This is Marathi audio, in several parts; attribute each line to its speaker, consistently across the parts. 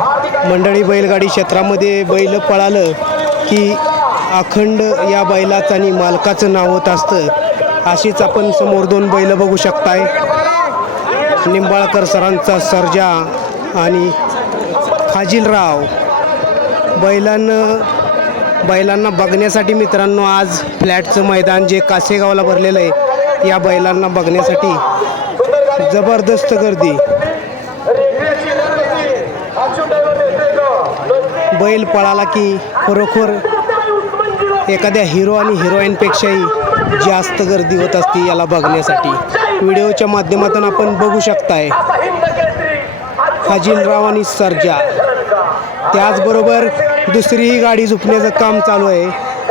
Speaker 1: मंडळी बैलगाडी क्षेत्रामध्ये बैल पळालं की अखंड या बैलाचं आणि मालकाचं नाव होत असतं. अशीच आपण समोर दोन बैल बघू शकताय. निंबाळकर सरांचा सर्जा आणि खाजीलराव. बैलांना बैलांना बघण्यासाठी मित्रांनो आज फ्लॅटचं मैदान जे कासेगावला भरलेलं आहे या बैलांना बघण्यासाठी जबरदस्त गर्दी. बैल पळाला की खरोखर एखाद्या हिरो आणि हिरोईनपेक्षाही जास्त गर्दी होत असते याला बघण्यासाठी. व्हिडिओच्या माध्यमातून आपण बघू शकताय. फाजिलराव आणि सर्जा. त्याचबरोबर दुसरीही गाडी झुपण्याचं काम चालू आहे.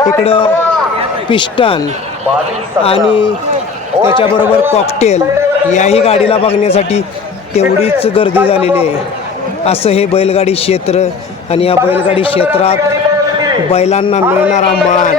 Speaker 1: इकडं पिस्टन आणि त्याच्याबरोबर कॉकटेल याही गाडीला बघण्यासाठी तेवढीच गर्दी झालेली आहे. असं हे बैलगाडी क्षेत्र आणि या बैलगाडी क्षेत्रात बैलांना मिळणारा मान.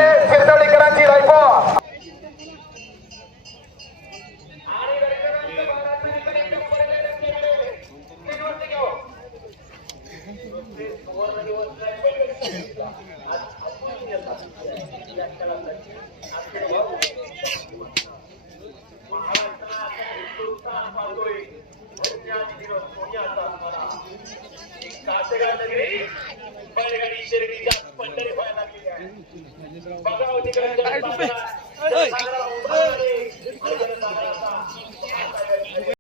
Speaker 2: बैलगाडी शर्यतीच्या पंढरी व्हायला आहे बघा हो तिकडे.